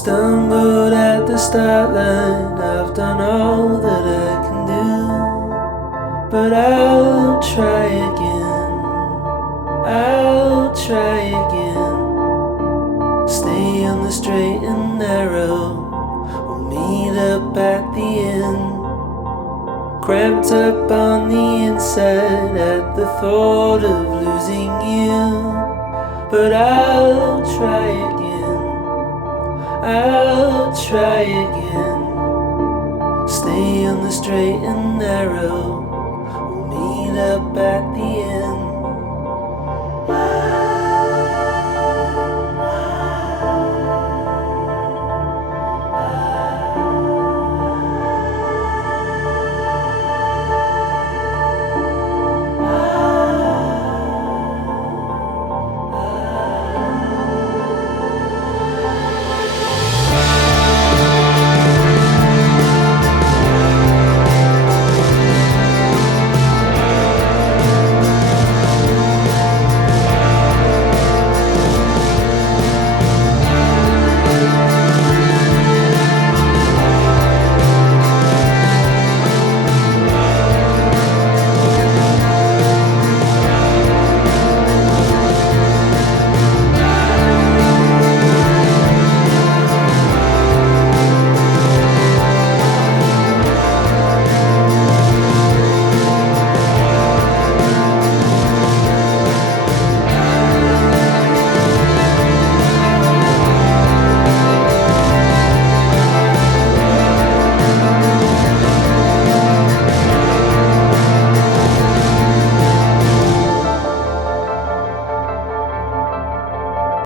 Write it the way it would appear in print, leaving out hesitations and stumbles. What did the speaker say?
Stumbled at the start line, I've done all that I can do, but I'll try again, I'll try again. Stay on the straight and narrow, we'll meet up at the end. Cramped up on the inside at the thought of losing you, but I'll try again, I'll try again. Stay on the straight and narrow, we'll meet up at the end.